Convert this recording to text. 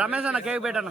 రమేష్ అన్న కేక్ పెట్టన